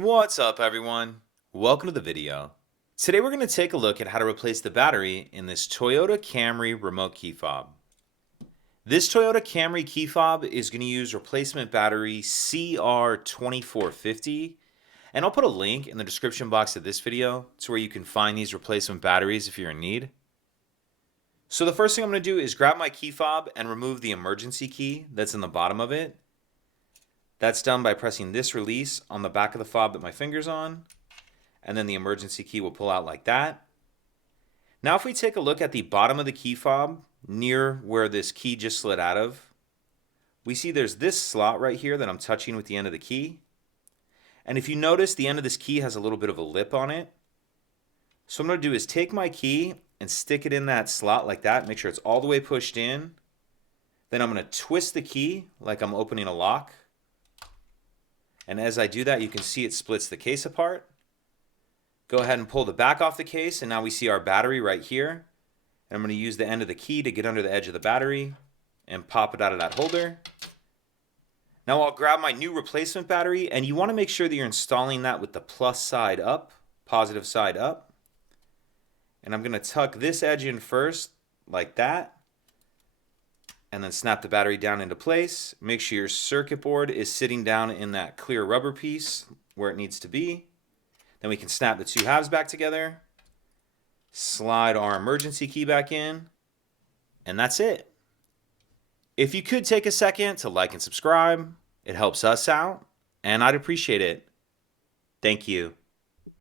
What's up, everyone? Welcome to the video. Today we're going to take a look at how to replace the battery in this Toyota Camry remote key fob. This Toyota Camry key fob is going to use replacement battery CR2450, and I'll put a link in the description box of this video to where you can find these replacement batteries if you're in need. So the first thing I'm going to do is grab my key fob and remove the emergency key that's in the bottom of it. That's done by pressing this release on the back of the fob that my finger's on, and then the emergency key will pull out like that. Now if we take a look at the bottom of the key fob, near where this key just slid out of, we see there's this slot right here that I'm touching with the end of the key. And if you notice, the end of this key has a little bit of a lip on it. So what I'm going to do is take my key and stick it in that slot like that, make sure it's all the way pushed in. Then I'm going to twist the key like I'm opening a lock. And as I do that, you can see it splits the case apart. Go ahead and pull the back off the case, and now we see our battery right here. And I'm going to use the end of the key to get under the edge of the battery and pop it out of that holder. Now I'll grab my new replacement battery, and you want to make sure that you're installing that with the plus side up, positive side up. And I'm going to tuck this edge in first, like that. And then snap the battery down into place. Make sure your circuit board is sitting down in that clear rubber piece where it needs to be. Then we can snap the two halves back together, slide our emergency key back in, and that's it. If you could take a second to like and subscribe, it helps us out, and I'd appreciate it. Thank you.